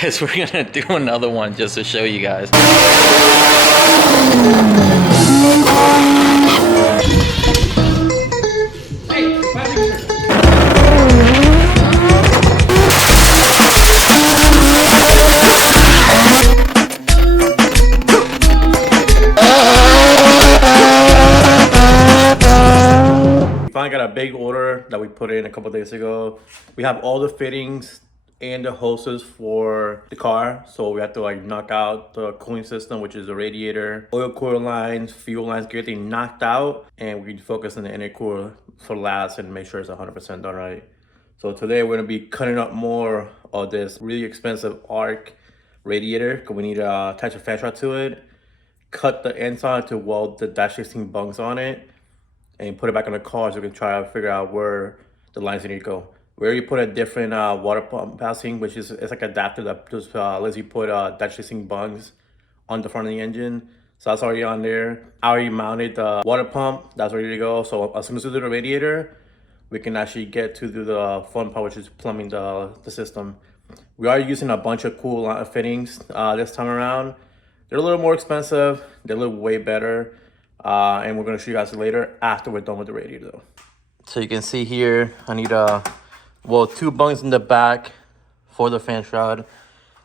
guess we're gonna do another one just to show you guys. Finally got a big order that we put in a couple days ago. We have all the fittings and the hoses for the car, so we have to like knock out the cooling system, which is the radiator, oil cooler lines, fuel lines, get everything knocked out, and we can focus on the intercooler for last and make sure it's 100% done right. So today we're gonna be cutting up more of this really expensive arc radiator because we need to attach a fan shroud to it, cut the ends on it to weld the dash 16 bunks on it, and put it back on the car so we can try to figure out where the lines need to go. We already put a different water pump passing, which is it's like an adapter that just lets you put dash 16 bungs on the front of the engine. So that's already on there. I already mounted the water pump. That's ready to go. So as soon as we do the radiator, we can actually get to do the fun part, which is plumbing the system. We are using a bunch of cool fittings this time around. They're a little more expensive. They look way better. And we're gonna show you guys later after we're done with the radiator though. So you can see here, I need well, 2 bungs in the back for the fan shroud.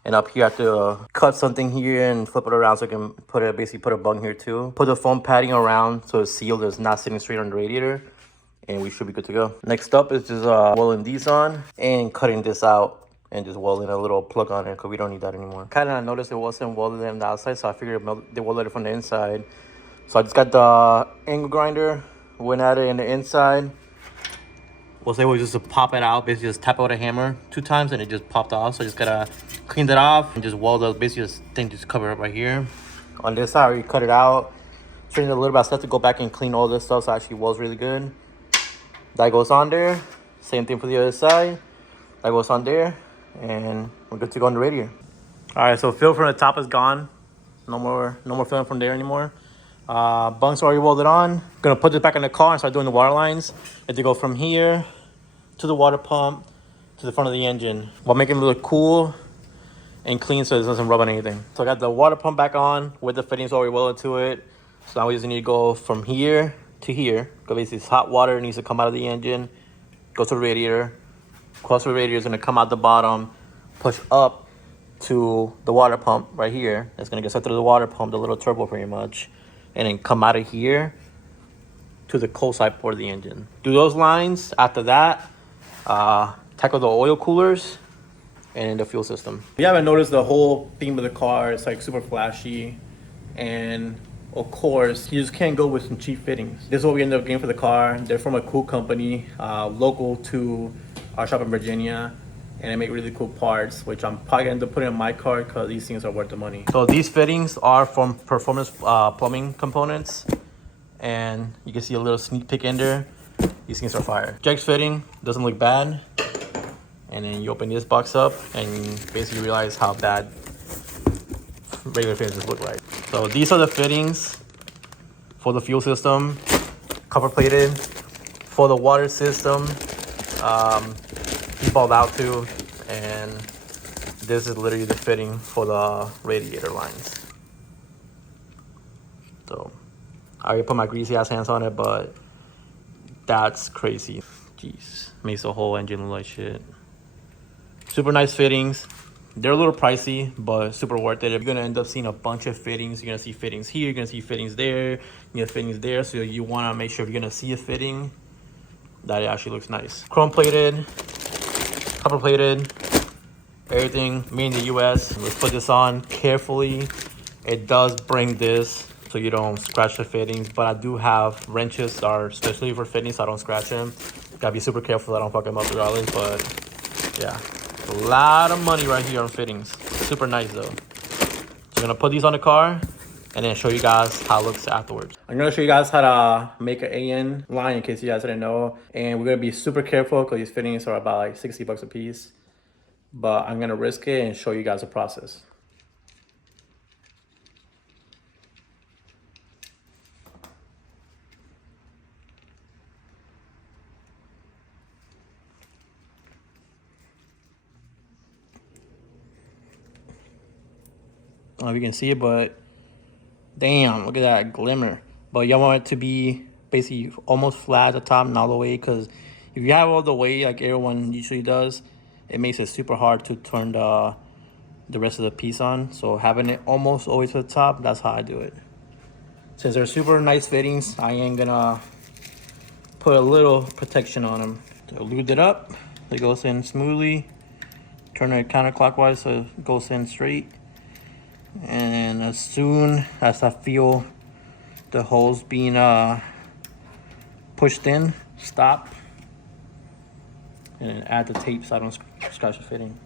And up here I have to cut something here and flip it around so I can basically put a bung here too. Put the foam padding around so it's sealed, it's not sitting straight on the radiator. And we should be good to go. Next up is just welding these on and cutting this out and just welding a little plug on it because we don't need that anymore. Kind of noticed it wasn't welded on the outside, so I figured they welded it from the inside. So I just got the angle grinder, went at it in the inside. Was able just to pop it out, basically just tap out a hammer 2 times and it just popped off. So I just gotta clean that off and just weld it, basically just thing just cover it right here. On this side, I already cut it out. Trimmed it a little bit. I still have to go back and clean all this stuff, so it actually welds really good. That goes on there. Same thing for the other side. That goes on there. And we're good to go on the radiator. All right, so fill from the top is gone. No more filling from there anymore. Bunks already welded on. Gonna put this back in the car and start doing the water lines. Have to go from here to the water pump to the front of the engine while making it look cool and clean so it doesn't rub on anything. So I got the water pump back on with the fittings already welded to it. So now we just need to go from here to here. Because basically this hot water needs to come out of the engine, go to the radiator. Close to the radiator is gonna come out the bottom, push up to the water pump right here. It's gonna get set through the water pump, the little turbo pretty much. And then come out of here to the cold side port of the engine. Do those lines. After that, tackle the oil coolers and the fuel system. If you haven't noticed, the whole theme of the car is like super flashy. And of course, you just can't go with some cheap fittings. This is what we ended up getting for the car. They're from a cool company, local to our shop in Virginia. And they make really cool parts, which I'm probably gonna end up putting in my car because these things are worth the money. So these fittings are from Performance Plumbing Components, and you can see a little sneak peek in there. These things are fire. Jack's fitting doesn't look bad, and then you open this box up and you basically realize how bad regular fittings look like. So these are the fittings for the fuel system, copper plated. For the water system, balled out too, and this is literally the fitting for the radiator lines. So I already put my greasy ass hands on it, but that's crazy. Jeez, makes the whole engine look like shit. Super nice fittings. They're a little pricey, but super worth it. You're gonna end up seeing a bunch of fittings. You're gonna see fittings here, you're gonna see fittings there, you have fittings there. So you wanna make sure if you're gonna see a fitting that it actually looks nice. Chrome plated, copper plated, everything made in the US. Let's put this on carefully. It does bring this so you don't scratch the fittings, but I do have wrenches that are especially for fittings so I don't scratch them. Gotta be super careful so I don't fuck them up regardless, but yeah. A lot of money right here on fittings. Super nice though. So I'm gonna put these on the car and then show you guys how it looks afterwards. I'm gonna show you guys how to make an AN line in case you guys didn't know. And we're gonna be super careful because these fittings are about like 60 bucks a piece. But I'm gonna risk it and show you guys the process. don't know if you can see it, but damn, look at that glimmer. But y'all want it to be basically almost flat at the top, not all the way, because if you have all the way like everyone usually does, it makes it super hard to turn the rest of the piece on. So having it almost always to the top, that's how I do it. Since they're super nice fittings, I ain't gonna put a little protection on them. So lubed it up, it goes in smoothly. Turn it counterclockwise so it goes in straight. And as soon as I feel the holes being pushed in, stop. And then add the tape so I don't scratch the fitting.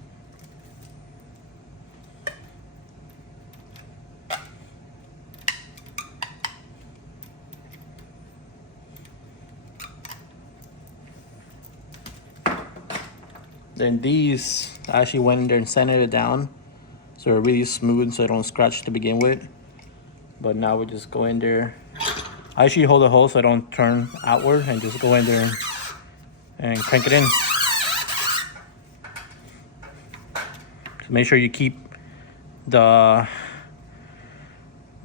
Then these, I actually went in there and sanded it down so they're really smooth so they don't scratch to begin with. But now we just go in there. I actually hold the hole so I don't turn outward and just go in there and crank it in. So make sure you keep the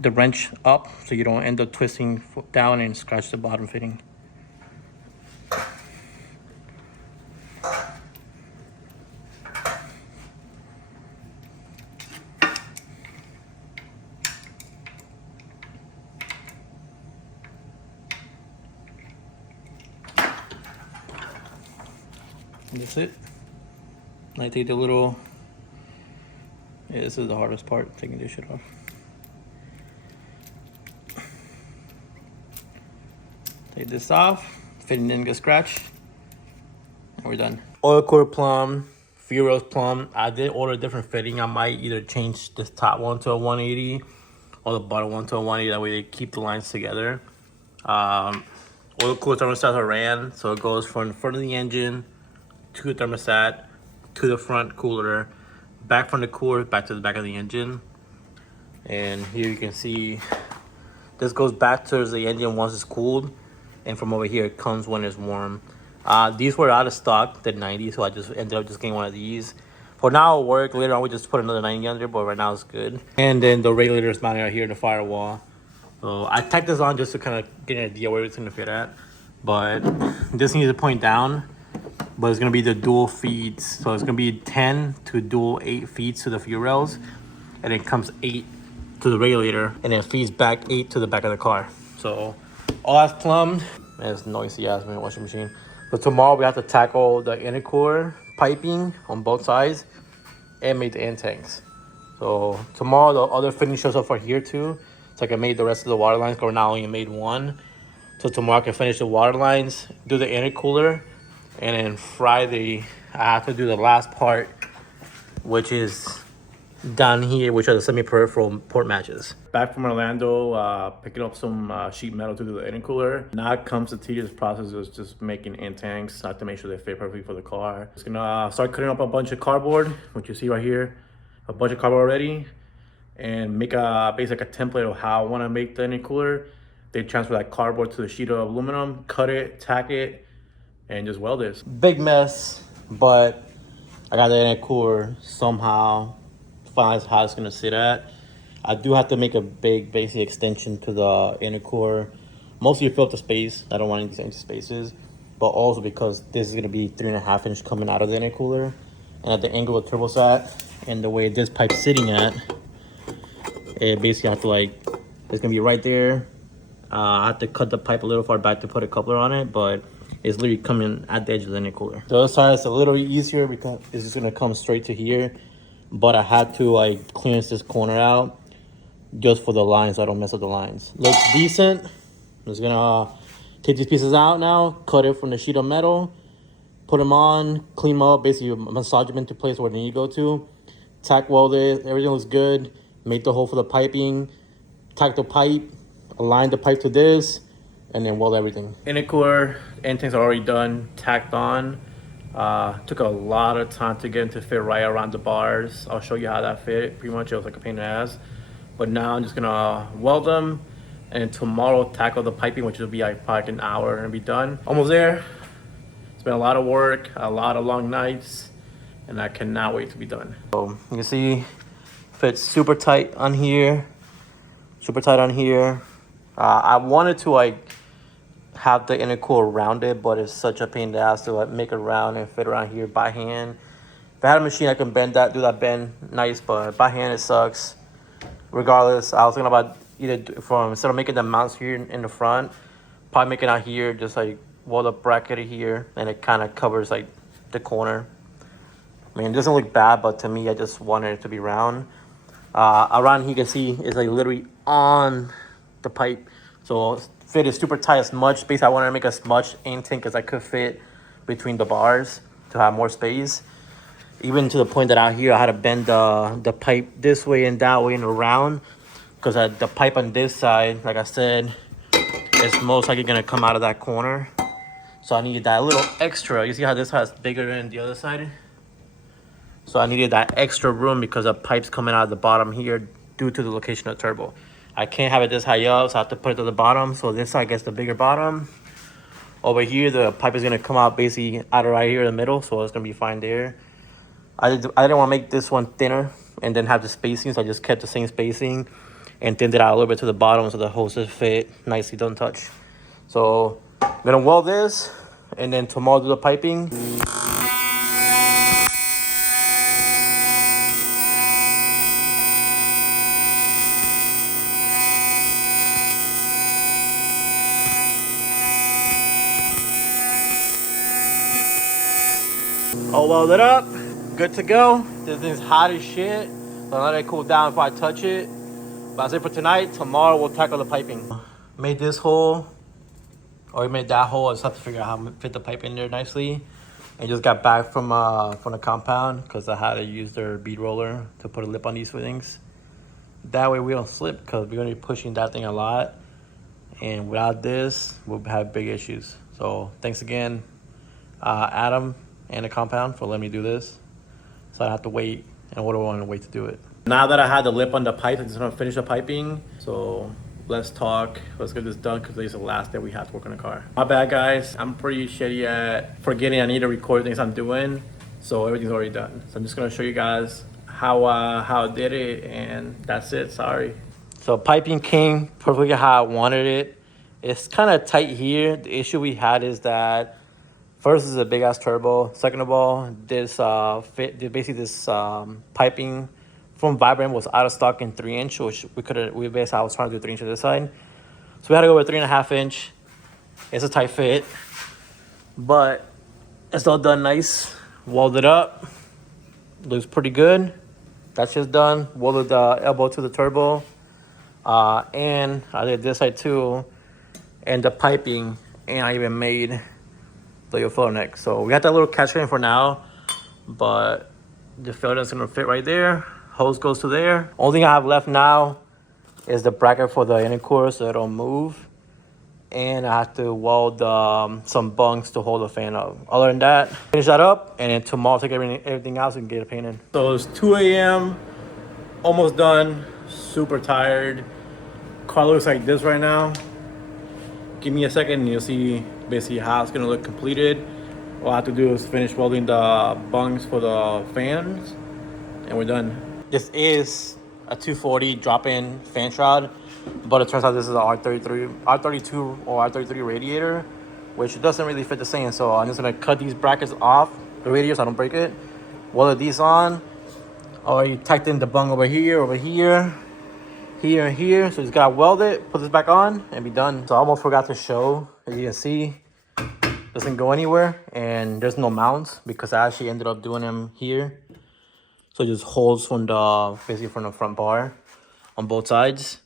wrench up so you don't end up twisting down and scratch the bottom fitting. And that's it. I take the little, this is the hardest part, taking this shit off. Take this off, fitting didn't get scratched, and we're done. Oil core plumb, fuel rails plumb. I did order a different fitting. I might either change this top one to a 180 or the bottom one to a 180. That way they keep the lines together. Oil core thermostats are ran, so it goes from the front of the engine to the thermostat, to the front cooler, back from the cooler, back to the back of the engine. And here you can see, this goes back towards the engine once it's cooled, and from over here it comes when it's warm. These were out of stock, the 90, so I just ended up just getting one of these. For now it'll work, later on we just put another 90 under, but right now it's good. And then the regulator is mounted right here in the firewall. So I tacked this on just to kind of get an idea where it's gonna fit at. But this needs to point down. But it's gonna be the dual feeds, so it's gonna be 10 to dual 8 feeds to the fuel rails, and it comes 8 to the regulator, and then feeds back 8 to the back of the car. So all that's plumbed. Man, it's noisy ass man washing machine. But tomorrow we have to tackle the intercooler piping on both sides and make the end tanks. So tomorrow the other fitting shows up for here too. So I can make the rest of the water lines, because now I only made one. So tomorrow I can finish the water lines, do the intercooler. And then Friday, I have to do the last part, which is down here, which are the semi-peripheral port matches. Back from Orlando, picking up some sheet metal to do the intercooler. Now comes the tedious process of just making end tanks. I have to make sure they fit perfectly for the car. Just gonna start cutting up a bunch of cardboard, which you see right here, a bunch of cardboard already, and make a basically a template of how I want to make the intercooler. They transfer that cardboard to the sheet of aluminum, cut it, tack it, and just weld this. Big mess, but I got the intercooler somehow. Finds how it's gonna sit at. I do have to make a big basic extension to the intercooler, mostly to fill up the space. I don't want any empty spaces, but also because this is gonna be 3.5 inch coming out of the intercooler, and at the angle of turbosat and the way this pipe's sitting at, it basically have to like, it's gonna be right there. I have to cut the pipe a little far back to put a coupler on it, but it's literally coming at the edge of the intercooler. The other side is a little easier because it's just gonna come straight to here, but I had to like clearance this corner out just for the lines so I don't mess up the lines. Looks decent. I'm just gonna take these pieces out now, cut it from the sheet of metal, put them on, clean them up, basically massage them into place where they need to go to, tack weld it, everything looks good, make the hole for the piping, tack the pipe, align the pipe to this, and then weld everything. Intercooler, end tanks are already done, tacked on. Took a lot of time to get them to fit right around the bars. I'll show you how that fit. Pretty much it was like a pain in the ass. But now I'm just gonna weld them, and tomorrow tackle the piping, which will be like probably an hour and be done. Almost there. It's been a lot of work, a lot of long nights, and I cannot wait to be done. So you can see fits super tight on here. Super tight on here. I wanted to like have the intercooler rounded, but it's such a pain in the ass to like make it round and fit around here by hand. If I had a machine I can bend that, do that bend nice, but by hand it sucks. Regardless, I was thinking about either instead of making the mounts here in the front, probably making out here, just like weld a bracket here, and it kind of covers like the corner. I mean, it doesn't look bad, but to me, I just wanted it to be round. Around here, you can see it's like literally on the pipe, so fit is super tight. As much space I wanted to make as much intake as I could fit between the bars to have more space. Even to the point that out here I had to bend the pipe this way and that way and around, because the pipe on this side, like I said, is most likely gonna come out of that corner. So I needed that little extra. You see how this side is bigger than the other side? So I needed that extra room because the pipe's coming out of the bottom here due to the location of the turbo. I can't have it this high up, so I have to put it to the bottom. So this side gets the bigger bottom. Over here, the pipe is gonna come out basically out of right here in the middle, so it's gonna be fine there. I didn't want to make this one thinner and then have the spacing, so I just kept the same spacing and thinned it out a little bit to the bottom so the hoses fit nicely, don't touch. So I'm gonna weld this and then tomorrow do the piping. All welded up, good to go. This thing's hot as shit, so I'll let it cool down before I touch it. But that's it for tonight. Tomorrow we'll tackle the piping. Made this hole, or we made that hole. I just have to figure out how to fit the pipe in there nicely. And just got back from the compound because I had to use their bead roller to put a lip on these things. That way we don't slip, because we're gonna be pushing that thing a lot. And without this, we'll have big issues. So thanks again, Adam and the compound, for letting me do this, so I don't have to wait and what do I want to wait to do it. Now that I had the lip on the pipe, I'm just gonna finish the piping. So let's talk, let's get this done, because today's the last day we have to work on the car. My bad guys, I'm pretty shitty at forgetting I need to record things I'm doing, so everything's already done. So I'm just gonna show you guys how I did it, and that's it, sorry. So piping came perfectly how I wanted it. It's kind of tight here. The issue we had is that first, is a big ass turbo. Second of all, this piping from Vibrant was out of stock in 3-inch, which I was trying to do 3 inches this side. So we had to go with 3.5 inch. It's a tight fit, but it's all done nice. Welded up, looks pretty good. That's just done. Welded the elbow to the turbo, and I did this side too, and the piping, and I even made the flow neck. So we got that little catch in for now, but the filter is gonna fit right there. Hose goes to there. Only thing I have left now is the bracket for the intercooler so it don't move, and I have to weld some bunks to hold the fan up. Other than that, finish that up, and then tomorrow take everything else and get it painted. So it's 2 a.m. almost done. Super tired. Car looks like this right now. Give me a second and you'll see basically how it's gonna look completed. All I have to do is finish welding the bungs for the fans, and we're done. This is a 240 drop-in fan shroud, but it turns out this is an R32 or R33 radiator, which doesn't really fit the same. So I'm just gonna cut these brackets off the radiator so I don't break it. Weld these on. Already tacked in the bung over here, here and here. So just gotta weld it, put this back on, and be done. So I almost forgot to show. As you can see, doesn't go anywhere, and there's no mounts because I actually ended up doing them here. So just holds from basically from the front bar on both sides.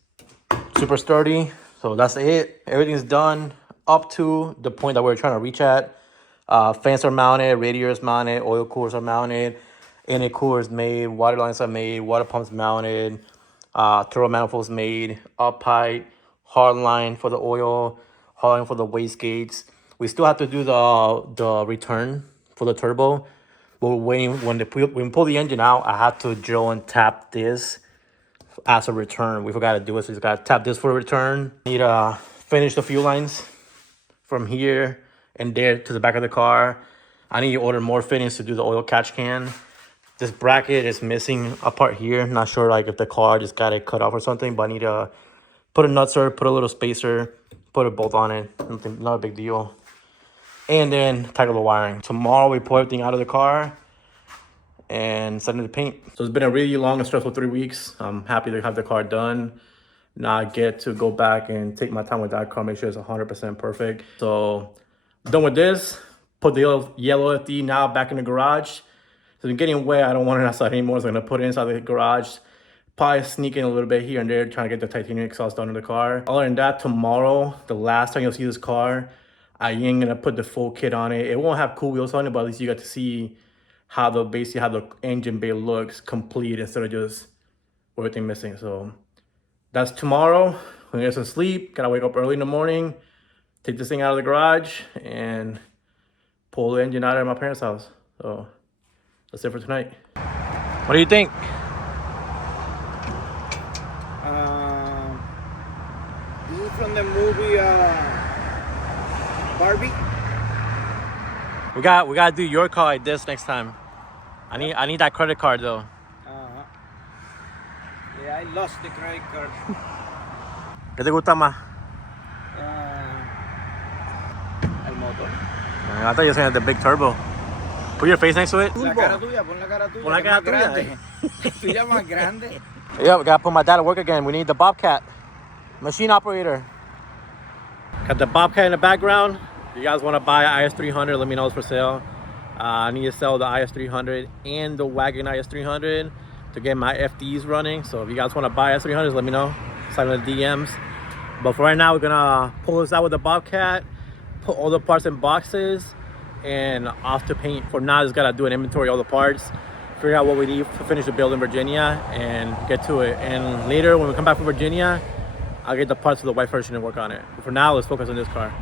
Super sturdy. So that's it. Everything's done up to the point that we're trying to reach at. Fans are mounted, radiators mounted, oil coolers are mounted, intercoolers made, water lines are made, water pumps mounted, turbo manifolds made, up pipe, hard line for the oil, hard line for the wastegates. We still have to do the return for the turbo. But when we pull the engine out, I have to drill and tap this as a return. We forgot to do it, so we just got to tap this for a return. Need to finish the fuel lines from here and there to the back of the car. I need to order more fittings to do the oil catch can. This bracket is missing a part here. Not sure like if the car just got it cut off or something, but I need to put a nutser, put a little spacer, put a bolt on it. Nothing, not a big deal. And then tighten the wiring. Tomorrow we pull everything out of the car and send it to paint. So it's been a really long and stressful 3 weeks. I'm happy to have the car done. Now I get to go back and take my time with that car, make sure it's 100% perfect. So done with this. Put the yellow FD now back in the garage. So it's getting wet. I don't want it outside anymore. So I'm gonna put it inside the garage. Probably sneak in a little bit here and there, trying to get the titanium exhaust done in the car. Other than that, tomorrow, the last time you'll see this car, I ain't gonna put the full kit on it. It won't have cool wheels on it, but at least you got to see how the engine bay looks complete instead of just everything missing. So that's tomorrow. I'm gonna get some sleep. Gotta wake up early in the morning, take this thing out of the garage, and pull the engine out of my parents' house. So that's it for tonight. What do you think? This is from the movie Barbie. We gotta do your car like this next time. I need that credit card though. Yeah, I lost the credit card. ¿Qué te gusta más? El motor. I thought you were saying the big turbo. Put your face next to it. La cara tuya, pon la cara tuya. Pon la cara tuya. Tuya más grande. Yeah, we gotta put my dad to work again. We need the Bobcat. Machine operator. Got the Bobcat in the background. If you guys want to buy an IS300, let me know it's for sale. I need to sell the IS300 and the wagon IS300 to get my FDs running. So if you guys want to buy IS300s, let me know. Slide in the DMs. But for right now, we're gonna pull this out with the Bobcat, put all the parts in boxes, and off to paint. For now, just gotta do an inventory of all the parts, figure out what we need to finish the build in Virginia, and get to it. And later, when we come back from Virginia, I'll get the parts for the white version and work on it. But for now, let's focus on this car.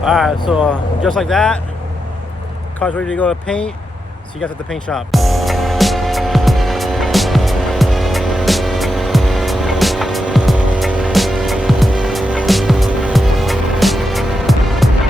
All right, so just like that, car's ready to go to paint. See you guys at the paint shop.